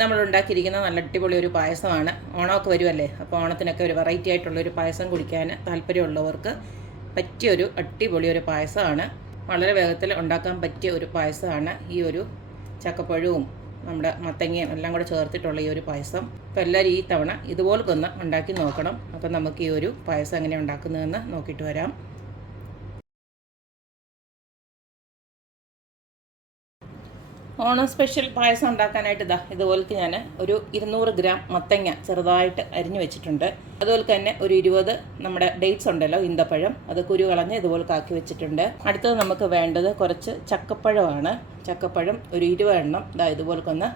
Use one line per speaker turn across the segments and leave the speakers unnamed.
നമ്മൾ ഉണ്ടാക്കിയിരിക്കുന്ന നല്ല അടിപൊളി ഒരു പായസമാണ്. ഓണമൊക്കെ വരുമല്ലേ അപ്പോൾ ഓണത്തിനൊക്കെ ഒരു വെറൈറ്റി ആയിട്ടുള്ള ഒരു പായസം കുടിക്കാൻ താല്പര്യമുള്ളവർക്ക് പറ്റിയൊരു അടിപൊളി ഒരു പായസമാണ്. വളരെ വേഗത്തിൽ ഉണ്ടാക്കാൻ പറ്റിയ ഒരു പായസമാണ് ഈ ഒരു ചക്കപ്പഴവും നമ്മുടെ മത്തങ്ങയും എല്ലാം കൂടെ ചേർത്തിട്ടുള്ള ഈ ഒരു പായസം. അപ്പോൾ എല്ലാവരും ഈ തവണ ഇതുപോലൊക്കെ ഒന്ന് ഉണ്ടാക്കി നോക്കണം. അപ്പോൾ നമുക്ക് ഈ ഒരു പായസം എങ്ങനെ ഉണ്ടാക്കുന്നതെന്ന് നോക്കിയിട്ട് വരാം. ഓണം സ്പെഷ്യൽ പായസം ഉണ്ടാക്കാനായിട്ട് ഇതാ ഇതുപോലത്തെ ഞാൻ ഒരു ഇരുന്നൂറ് ഗ്രാം മത്തങ്ങ ചെറുതായിട്ട് അരിഞ്ഞു വെച്ചിട്ടുണ്ട്. അതുപോലെ തന്നെ ഒരു ഇരുപത് നമ്മുടെ ഡേറ്റ്സ് ഉണ്ടല്ലോ ഇന്തപ്പഴം അത് കുരു കളഞ്ഞ് ഇതുപോലെ കാക്കി വെച്ചിട്ടുണ്ട്. അടുത്തത് നമുക്ക് വേണ്ടത് കുറച്ച് ചക്കപ്പഴമാണ്. ചക്കപ്പഴം ഒരു ഇരുപത് എണ്ണം ഇതാ ഇതുപോലൊക്കെ ഒന്ന്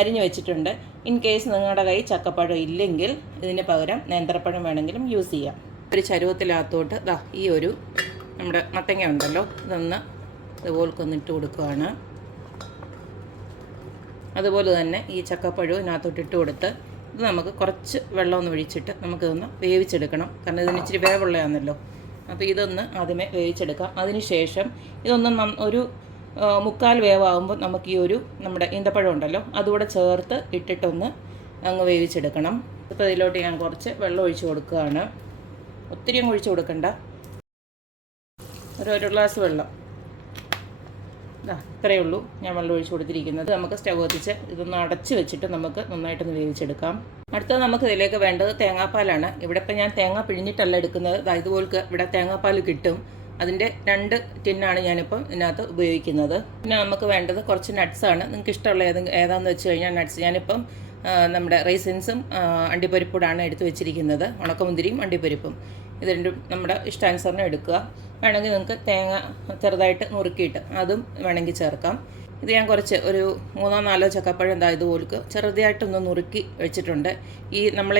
അരിഞ്ഞു വെച്ചിട്ടുണ്ട്. ഇൻ കേസ് നിങ്ങളുടെ കയ്യിൽ ചക്കപ്പഴം ഇല്ലെങ്കിൽ ഇതിന് പകരം നേന്ത്രപ്പഴം വേണമെങ്കിലും യൂസ് ചെയ്യാം. ഒരു ചരുവത്തിനകത്തോട്ട് ഇതാ ഈ ഒരു നമ്മുടെ മത്തങ്ങ ഉണ്ടല്ലോ ഇതൊന്ന് ഇതുപോലൊക്കെ ഒന്ന് ഇട്ട് കൊടുക്കുകയാണ് അതുപോലെ തന്നെ ഈ ചക്കപ്പഴവും ഇതിനകത്തോട്ട് ഇട്ട് കൊടുത്ത് ഇത് നമുക്ക് കുറച്ച് വെള്ളം ഒന്ന് ഒഴിച്ചിട്ട് നമുക്കിതൊന്ന് വേവിച്ചെടുക്കണം. കാരണം ഇതിന് ഇച്ചിരി വേവുള്ളതാണല്ലോ. അപ്പോൾ ഇതൊന്ന് ആദ്യമേ വേവിച്ചെടുക്കാം. അതിനുശേഷം ഇതൊന്ന് ഒരു മുക്കാൽ വേവാകുമ്പോൾ നമുക്ക് ഈ ഒരു നമ്മുടെ ഈന്തപ്പഴം ഉണ്ടല്ലോ അതുകൂടെ ചേർത്ത് ഇട്ടിട്ടൊന്ന് അങ്ങ് വേവിച്ചെടുക്കണം. ഇപ്പോൾ ഇതിലോട്ട് ഞാൻ കുറച്ച് വെള്ളം ഒഴിച്ച് കൊടുക്കുകയാണ്. ഒത്തിരി അങ്ങ് ഒഴിച്ച് കൊടുക്കണ്ട. ഒരു ഒരു ഗ്ലാസ് വെള്ളം. ഇത്രയേ ഉള്ളൂ. ഞാൻ വെള്ളം ഒഴിച്ച് കൊടുത്തിരിക്കുന്നത്. നമുക്ക് സ്റ്റവ് കത്തിച്ച് ഇതൊന്ന് അടച്ച് വെച്ചിട്ട് നമുക്ക് നന്നായിട്ടൊന്ന് വേവിച്ചെടുക്കാം. അടുത്തത് നമുക്ക് ഇതിലേക്ക് വേണ്ടത് തേങ്ങാപ്പാലാണ്. ഇവിടെ ഇപ്പം ഞാൻ തേങ്ങ പിഴിഞ്ഞിട്ടല്ല എടുക്കുന്നത്. ഇതുപോലെ ഇവിടെ തേങ്ങാപ്പാൽ കിട്ടും. അതിന്റെ രണ്ട് ടിന്നാണ് ഞാനിപ്പം ഇതിനകത്ത് ഉപയോഗിക്കുന്നത്. പിന്നെ നമുക്ക് വേണ്ടത് കുറച്ച് നട്ട്സാണ് നിങ്ങൾക്ക് ഇഷ്ടമുള്ള ഏത് ഏതാണെന്ന് വെച്ച് കഴിഞ്ഞാൽ നട്ട്സ് ഞാനിപ്പം നമ്മുടെ റൈസിൻസും അണ്ടിപ്പരിപ്പൂടാണ് എടുത്ത് വെച്ചിരിക്കുന്നത്. ഉണക്കമുന്തിരിയും അണ്ടിപ്പരിപ്പും. ഇത് രണ്ടും നമ്മുടെ ഇഷ്ടാനുസരണം എടുക്കുക. വേണമെങ്കിൽ നിങ്ങൾക്ക് തേങ്ങ ചെറുതായിട്ട് നുറുക്കിയിട്ട് അതും വേണമെങ്കിൽ ചേർക്കാം. ഇത് ഞാൻ കുറച്ച് ഒരു മൂന്നോ നാലോ ചക്കപ്പഴം എന്താ ഇതുപോലേക്ക് ചെറുതായിട്ടൊന്ന് നുറുക്കി വെച്ചിട്ടുണ്ട്. ഈ നമ്മൾ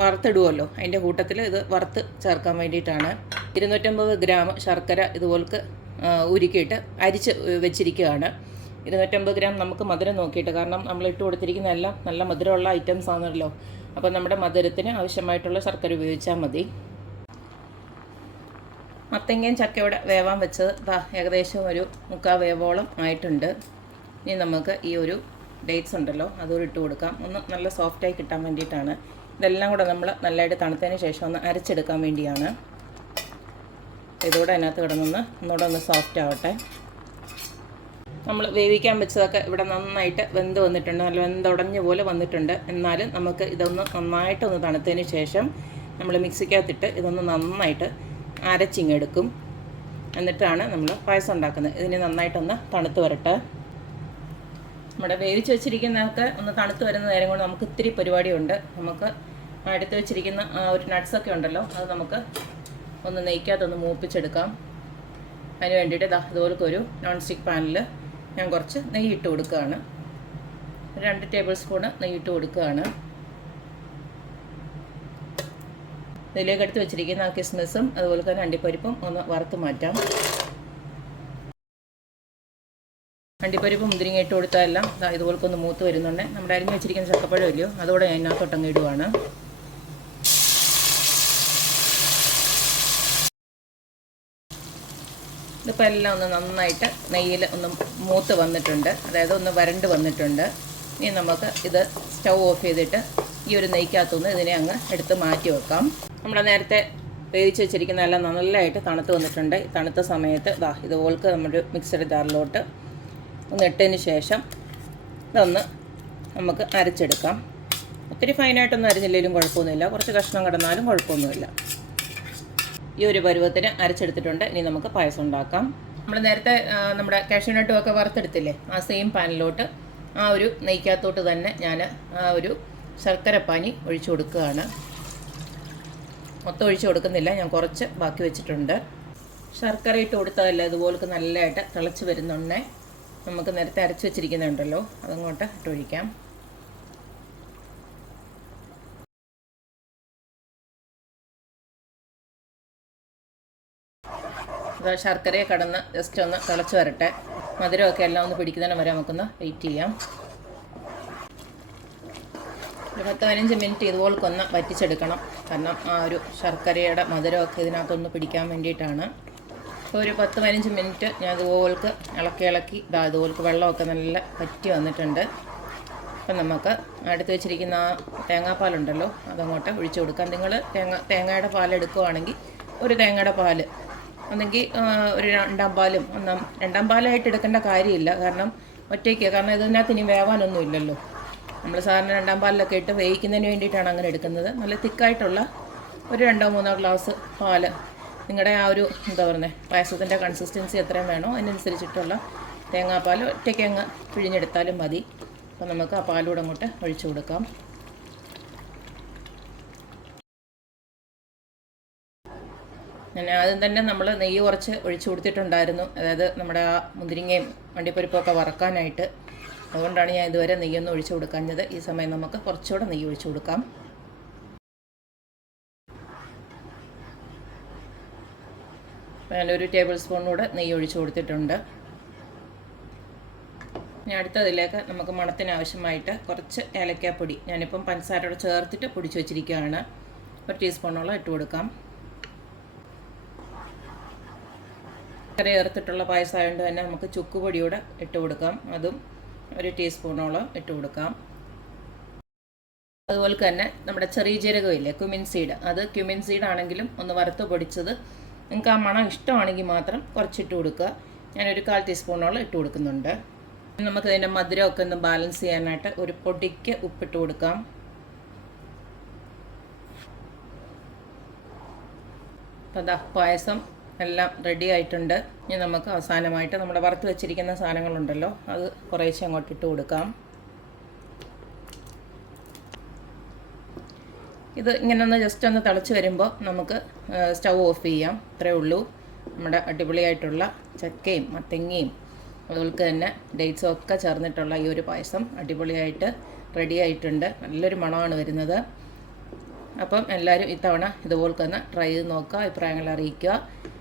വറുത്തിടുമല്ലോ അതിന്റെ കൂട്ടത്തിൽ ഇത് വറുത്ത് ചേർക്കാൻ വേണ്ടിയിട്ടാണ്. ഇരുന്നൂറ്റമ്പത് ഗ്രാം ശർക്കര ഇതുപോലെ ഉരുക്കിയിട്ട് അരിച്ച് വെച്ചിരിക്കുകയാണ്. ഇരുന്നൂറ്റമ്പത് ഗ്രാം നമുക്ക് മധുരം നോക്കിയിട്ട് കാരണം നമ്മൾ ഇട്ട് കൊടുത്തിരിക്കുന്ന എല്ലാം നല്ല മധുരമുള്ള ഐറ്റംസ് ആണല്ലോ അപ്പോൾ നമ്മുടെ മധുരത്തിന് ആവശ്യമായിട്ടുള്ള ശർക്കര ഉപയോഗിച്ചാൽ മതി. മത്തങ്ങയും ചക്കയോടെ വേവാൻ വെച്ചത് ദാ ഏകദേശം ഒരു മുക്കാൽ വേവോളം ആയിട്ടുണ്ട്. ഇനി നമുക്ക് ഈ ഒരു ഡേറ്റ്സ് ഉണ്ടല്ലോ അതൊരു ഇട്ട് കൊടുക്കാം. ഒന്ന് നല്ല സോഫ്റ്റായി കിട്ടാൻ വേണ്ടിയിട്ടാണ്. ഇതെല്ലാം കൂടെ നമ്മൾ നല്ലതായിട്ട് തണുത്തതിന് ശേഷം ഒന്ന് അരച്ചെടുക്കാൻ വേണ്ടിയാണ്. ഇതുകൂടെ അതിനകത്ത് കിടന്നൊന്ന് ഒന്നുകൂടെ ഒന്ന് സോഫ്റ്റ് ആവട്ടെ. നമ്മൾ വേവിക്കാൻ വെച്ചതൊക്കെ ഇവിടെ നന്നായിട്ട് വെന്ത് വന്നിട്ടുണ്ട്. നല്ല വെന്തുടഞ്ഞ പോലെ വന്നിട്ടുണ്ട്. എന്നാലും നമുക്ക് ഇതൊന്ന് നന്നായിട്ടൊന്ന് തണുത്തതിന് ശേഷം നമ്മൾ മിക്സിക്കകത്തിട്ട് ഇതൊന്ന് നന്നായിട്ട് അരച്ചിങ്ങെടുക്കും. എന്നിട്ടാണ് നമ്മൾ പായസം ഉണ്ടാക്കുന്നത് ഇതിന് നന്നായിട്ടൊന്ന് തണുത്ത് വരട്ടെ. നമ്മുടെ വേവിച്ച് വെച്ചിരിക്കുന്നതൊക്കെ ഒന്ന് തണുത്ത് വരുന്ന നേരം കൊണ്ട് നമുക്ക് ഇത്തിരി പരിപാടിയുണ്ട്. നമുക്ക് എടുത്ത് വെച്ചിരിക്കുന്ന ആ ഒരു നട്ട്സൊക്കെ ഉണ്ടല്ലോ അത് നമുക്ക് ഒന്ന് നെയ്ക്കകത്തൊന്ന് മൂപ്പിച്ചെടുക്കാം. അതിന് വേണ്ടിയിട്ട് ദാ അതുപോലെ ഒരു നോൺ സ്റ്റിക്ക് പാനിൽ ഞാൻ കുറച്ച് നെയ്യ് ഇട്ട് കൊടുക്കുകയാണ്. രണ്ട് ടേബിൾ സ്പൂണ് നെയ്യ് ഇട്ട് കൊടുക്കുകയാണ്. ഇതിലേക്ക് എടുത്ത് വെച്ചിരിക്കുന്ന ആ കിസ്മിസും അതുപോലെ തന്നെ അണ്ടിപ്പരിപ്പും ഒന്ന് വറുത്ത് മാറ്റാം. അണ്ടിപ്പരിപ്പ് മുന്തിരിങ്ങ ഇട്ട് കൊടുത്താലെല്ലാം ഇതുപോലെ ഒന്ന് മൂത്ത് വരുന്നുണ്ട്. നമ്മുടെ അരിഞ്ഞ് വെച്ചിരിക്കുന്ന ചക്കപ്പഴം ഇല്ലയോ? അതോടെ ഞാൻ അതിനകത്തോട്ടങ്ങ് ഇടുവാണ്. ഇതിപ്പോൾ എല്ലാം ഒന്ന് നന്നായിട്ട് നെയ്യിൽ ഒന്ന് മൂത്ത് വന്നിട്ടുണ്ട്. അതായത് ഒന്ന് വരണ്ട് വന്നിട്ടുണ്ട്. ഇനി നമുക്ക് ഇത് സ്റ്റൗ ഓഫ് ചെയ്തിട്ട് ഈ ഒരു നെയ്ക്കകത്തുനിന്ന് ഇതിനെ അങ്ങ് എടുത്ത് മാറ്റി വെക്കാം. നമ്മൾ നേരത്തെ വേവിച്ച് വെച്ചിരിക്കുന്ന എല്ലാം നല്ലതായിട്ട് തണുത്ത് വന്നിട്ടുണ്ട്. തണുത്ത സമയത്ത് ഇതാ ഇതുപോലെ നമ്മുടെ മിക്സഡ് ജാറിലോട്ട് ഒന്ന് ഇട്ടതിന് ശേഷം ഇതൊന്ന് നമുക്ക് അരച്ചെടുക്കാം. ഒത്തിരി ഫൈനായിട്ടൊന്നും അരിഞ്ഞില്ലെങ്കിലും കുഴപ്പമൊന്നുമില്ല. കുറച്ച് കഷ്ണം കിടന്നാലും കുഴപ്പമൊന്നുമില്ല. ഈ ഒരു പരുവത്തിന് അരച്ചെടുത്തിട്ടുണ്ട്. ഇനി നമുക്ക് പായസം ഉണ്ടാക്കാം. നമ്മൾ നേരത്തെ നമ്മുടെ കാഷ്യൂനട്ടും ഒക്കെ വറുത്തെടുത്തില്ലേ? ആ സെയിം പാനിലോട്ട് ആ ഒരു നെയ്ക്കകത്തോട്ട് തന്നെ ഞാൻ ആ ഒരു ശർക്കരപ്പാനി ഒഴിച്ചു കൊടുക്കുകയാണ്. മൊത്തം ഒഴിച്ചു കൊടുക്കുന്നില്ല. ഞാൻ കുറച്ച് ബാക്കി വെച്ചിട്ടുണ്ട്. ശർക്കര ഇട്ട് കൊടുത്തതല്ല ഇതുപോലൊക്കെ നല്ലതായിട്ട് തിളച്ച് വരുന്നുണ്ടേ നമുക്ക് നേരത്തെ അരച്ച് വെച്ചിരിക്കുന്നുണ്ടല്ലോ. അതങ്ങോട്ട് ഇട്ടൊഴിക്കാം ശർക്കരയെ കടന്ന് ജസ്റ്റ് ഒന്ന് തിളച്ച് വരട്ടെ. മധുരമൊക്കെ എല്ലാം ഒന്ന് പിടിക്കുന്നതിന് വരെ നമുക്കൊന്ന് വെയിറ്റ് ചെയ്യാം. ഒരു പത്ത് മിനിറ്റ് ഇതുപോലൊക്കെ ഒന്ന് വറ്റിച്ചെടുക്കണം. കാരണം ആ ഒരു ശർക്കരയുടെ മധുരമൊക്കെ ഇതിനകത്തൊന്ന് പിടിക്കാൻ വേണ്ടിയിട്ടാണ്. അപ്പോൾ ഒരു പത്ത് പതിനഞ്ച് മിനിറ്റ് ഞാൻ ഇതുപോലക്ക് ഇളക്കി ഇളക്കി ഇതാ ഇതുപോലക്ക് വെള്ളമൊക്കെ നല്ല വറ്റി വന്നിട്ടുണ്ട്. അപ്പം നമുക്ക് അടുത്ത് വെച്ചിരിക്കുന്ന ആ തേങ്ങാപ്പാലുണ്ടല്ലോ അതങ്ങോട്ട് ഒഴിച്ചു കൊടുക്കാം. നിങ്ങൾ തേങ്ങ തേങ്ങയുടെ പാൽ എടുക്കുവാണെങ്കിൽ ഒരു തേങ്ങയുടെ പാൽ ഒന്നെങ്കിൽ ഒരു രണ്ടാം പാലും. ഒന്നാം രണ്ടാം പാലായിട്ട് എടുക്കേണ്ട കാര്യമില്ല. കാരണം ഒറ്റയ്ക്ക് കാരണം ഇതിനകത്ത് ഇനി വേവാനൊന്നും ഇല്ലല്ലോ. നമ്മൾ സാധാരണ രണ്ടാം പാലിലൊക്കെ ഇട്ട് വേവിക്കുന്നതിന് വേണ്ടിയിട്ടാണ് അങ്ങനെ എടുക്കുന്നത്. നല്ല തിക്കായിട്ടുള്ള ഒരു രണ്ടോ മൂന്നോ ഗ്ലാസ് പാൽ നിങ്ങളുടെ ആ ഒരു എന്താ പറയുന്നത് പായസത്തിന്റെ കൺസിസ്റ്റൻസി എത്രയും വേണോ അതിനനുസരിച്ചിട്ടുള്ള തേങ്ങാപ്പാൽ ഒറ്റയ്ക്ക് അങ്ങ് പിഴിഞ്ഞെടുത്താലും മതി. അപ്പോൾ നമുക്ക് ആ പാലൂടെ അങ്ങോട്ട് ഒഴിച്ചു കൊടുക്കാം. ഞാൻ ആദ്യം തന്നെ നമ്മൾ നെയ്യ് കുറച്ച് ഒഴിച്ചു കൊടുത്തിട്ടുണ്ടായിരുന്നു. അതായത് നമ്മുടെ ആ മുന്തിരിങ്ങയും വണ്ടിപ്പരിപ്പൊക്കെ വറക്കാനായിട്ട്. അതുകൊണ്ടാണ് ഞാൻ ഇതുവരെ നെയ്യൊന്നും ഒഴിച്ചു കൊടുക്കാഞ്ഞത്. ഈ സമയം നമുക്ക് കുറച്ചുകൂടെ നെയ്യ് ഒഴിച്ചു കൊടുക്കാം. ഞാനൊരു ടേബിൾ സ്പൂണിലൂടെ നെയ്യ് ഒഴിച്ചു കൊടുത്തിട്ടുണ്ട്. ഇനി അടുത്തതിലേക്ക് നമുക്ക് മണത്തിന് ആവശ്യമായിട്ട് കുറച്ച് ഏലക്കാപ്പൊടി. ഞാനിപ്പം പഞ്ചസാരയോട് ചേർത്തിട്ട് പൊടിച്ചു വെച്ചിരിക്കുകയാണ്. ഒരു ടീസ്പൂണോളം ഇട്ട് കൊടുക്കാം. കറി ചേർത്തിട്ടുള്ള പായസമായതുകൊണ്ട് തന്നെ നമുക്ക് ചുക്കുപൊടിയോടെ ഇട്ട് കൊടുക്കാം. അതും ഒരു ടീസ്പൂണോളം ഇട്ട് കൊടുക്കാം. അതുപോലെ തന്നെ നമ്മുടെ ചെറിയ ജീരകമില്ലേ ക്യുമിൻ സീഡ് അത് ക്യുമിൻ സീഡ് ആണെങ്കിലും ഒന്ന് വറുത്ത് പൊടിച്ചത് നിങ്ങൾക്ക് ആ മണം ഇഷ്ടമാണെങ്കിൽ മാത്രം കുറച്ചിട്ട് കൊടുക്കുക. ഞാനൊരു കാൽ ടീസ്പൂണോളം ഇട്ട് കൊടുക്കുന്നുണ്ട്. നമുക്ക് ഇതിന്റെ മധുരമൊക്കെ ഒന്ന് ബാലൻസ് ചെയ്യാനായിട്ട് ഒരു പൊടിക്ക് ഉപ്പിട്ട് കൊടുക്കാം. അപ്പം അതാ പായസം എല്ലാം റെഡി ആയിട്ടുണ്ട്. ഇനി നമുക്ക് അവസാനമായിട്ട് നമ്മുടെ വറുത്ത് വെച്ചിരിക്കുന്ന സാധനങ്ങളുണ്ടല്ലോ. അത് കുറേശ്ശെ അങ്ങോട്ട് ഇട്ട് കൊടുക്കാം. ഇത് ഇങ്ങനെ ഒന്ന് ജസ്റ്റ് ഒന്ന് തിളച്ച് വരുമ്പോൾ നമുക്ക് സ്റ്റൗ ഓഫ് ചെയ്യാം. ഇത്രയേ ഉള്ളൂ. നമ്മുടെ അടിപൊളിയായിട്ടുള്ള ചക്കയും മത്തങ്ങയും അതുപോലെ തന്നെ ഡേറ്റ്സും ഒക്കെ ചേർന്നിട്ടുള്ള ഈ ഒരു പായസം അടിപൊളിയായിട്ട് റെഡി ആയിട്ടുണ്ട്. നല്ലൊരു മണമാണ് വരുന്നത്. അപ്പം എല്ലാവരും ഇത്തവണ ഇതുപോലെ തന്നെ ട്രൈ ചെയ്ത് നോക്കുക അഭിപ്രായങ്ങൾ അറിയിക്കുക.